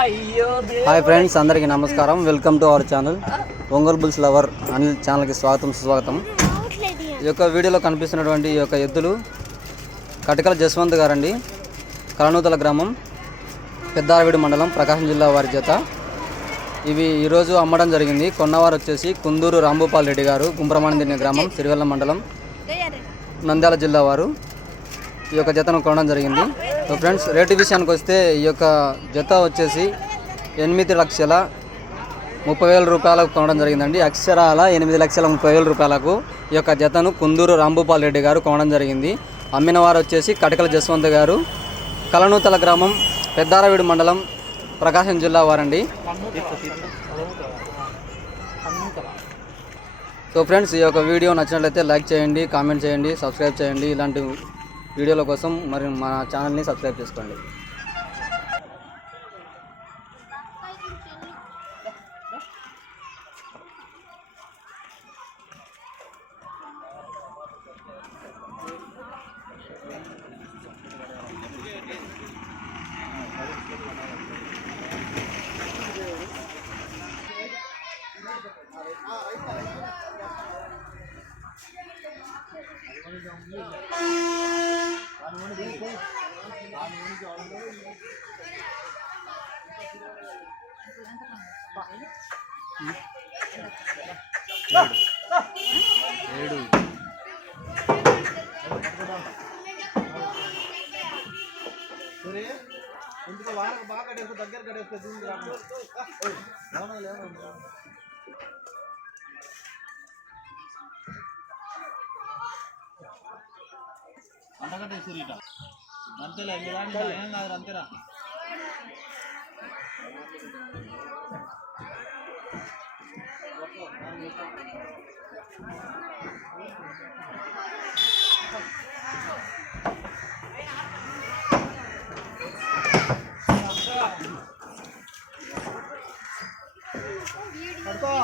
Hi friends, అందరికీ నమస్కారం. Welcome to our channel Ongole bulls lover Anil ఛానల్కి స్వాగతం సుస్వాగతం. ఈ యొక్క వీడియోలో కనిపిస్తున్నటువంటి ఈ యొక్క ఎద్దులు కటకల జస్వంత్ గారండి, కలనూతల గ్రామం, పెద్దారవీడు మండలం, ప్రకాశం జిల్లా వారి జత. ఇవి ఈరోజు అమ్మడం జరిగింది. కొన్నవారు వచ్చేసి కుందూరు రాంభూపాల్ రెడ్డి గారు, గుంప్రమాణిదిని గ్రామం, సిరివెల్ల మండలం, నంద్యాల జిల్లా వారు ఈ యొక్క జతను కొనడం జరిగింది. సో ఫ్రెండ్స్, రేటు విషయానికి వస్తే ఈ యొక్క జత వచ్చేసి 8,30,30,000 రూపాయలకు కొనడం జరిగిందండి. అక్షరాల 8,30,30,000 రూపాయలకు ఈ యొక్క జతను కుందూరు రాంభూపాల్ రెడ్డి గారు కొనడం జరిగింది. అమ్మిన వారు వచ్చేసి కటకల జస్వంత్ గారు, కలనూతల గ్రామం, పెద్దారవీడు మండలం, ప్రకాశం జిల్లా వారండి. సో ఫ్రెండ్స్, ఈ యొక్క వీడియో నచ్చినట్లయితే లైక్ చేయండి, కామెంట్ చేయండి, సబ్స్క్రైబ్ చేయండి. ఇలాంటి వీడియోల కోసం మరి మా ఛానల్ని సబ్స్క్రైబ్ చేసుకోండి. ఇంటికి వారకు బాగా కట్టేస్తే దగ్గర కట్టేస్తే దీనికి రాదు. అంతకంటే సూరిట అంతేలే, ఏం కాదు, అంతేరా. పడుకో.